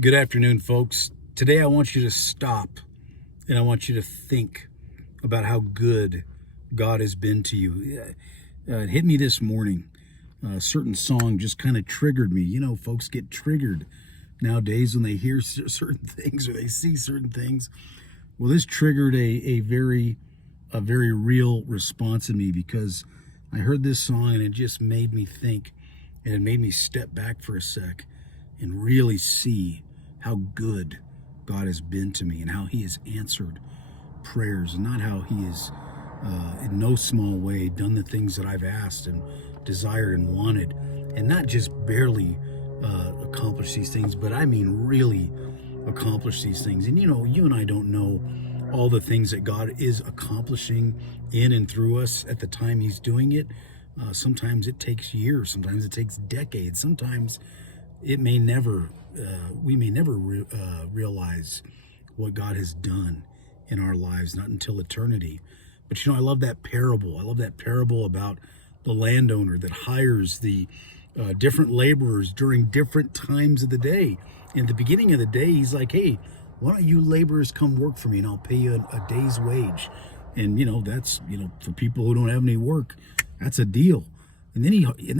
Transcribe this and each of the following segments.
Good afternoon, folks. Today I want you to stop and I want you to think about how good God has been to you. It hit me this morning. A certain song just kind of triggered me. You know, folks get triggered nowadays when they hear certain things or they see certain things. Well, this triggered a very real response in me because I heard this song and it just made me think, and it made me step back for a sec and really see how good God has been to me and how he has answered prayers, and not how he has in no small way done the things that I've asked and desired and wanted, and not just barely accomplish these things, but I mean really accomplish these things. And you know, you and I don't know all the things that God is accomplishing in and through us at the time he's doing it. Sometimes it takes years, sometimes it takes decades, sometimes it may never, we may never realize what God has done in our lives, not until eternity. But you know, I love that parable. I love that parable about the landowner that hires the different laborers during different times of the day. In the beginning of the day, he's like, hey, why don't you laborers come work for me and I'll pay you a day's wage. And you know, that's, you know, for people who don't have any work, that's a deal. And then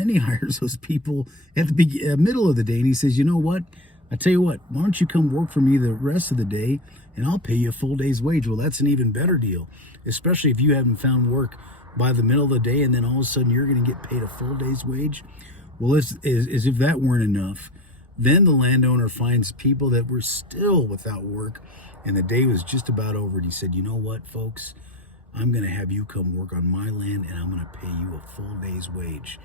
he hires those people at the middle of the day, and he says, you know what? I tell you what, why don't you come work for me the rest of the day, and I'll pay you a full day's wage. Well, that's an even better deal, especially if you haven't found work by the middle of the day, and then all of a sudden you're going to get paid a full day's wage. Well, as if that weren't enough, then the landowner finds people that were still without work, and the day was just about over, and he said, you know what, folks? I'm going to have you come work on my land, and I'm going to pay you a full day's wage.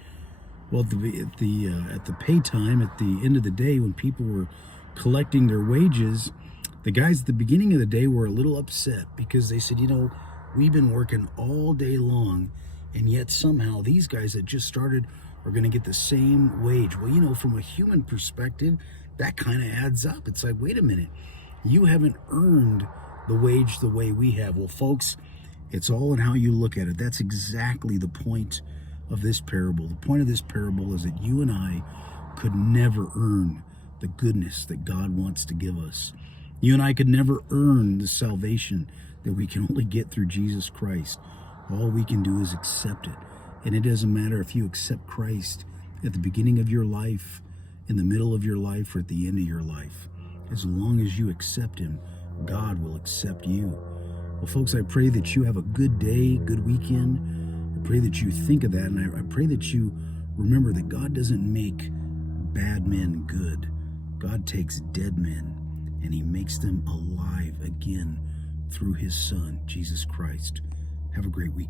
Well, at the pay time, at the end of the day, when people were collecting their wages, the guys at the beginning of the day were a little upset because they said, you know, we've been working all day long, and yet somehow these guys that just started are going to get the same wage. Well, you know, from a human perspective, that kind of adds up. It's like, wait a minute, you haven't earned the wage the way we have. Well, folks, it's all in how you look at it. That's exactly the point of this parable. The point of this parable is that you and I could never earn the goodness that God wants to give us. You and I could never earn the salvation that we can only get through Jesus Christ. All we can do is accept it. And it doesn't matter if you accept Christ at the beginning of your life, in the middle of your life, or at the end of your life. As long as you accept him, God will accept you. Well, folks, I pray that you have a good day, good weekend. I pray that you think of that, and I pray that you remember that God doesn't make bad men good. God takes dead men, and he makes them alive again through his Son, Jesus Christ. Have a great week.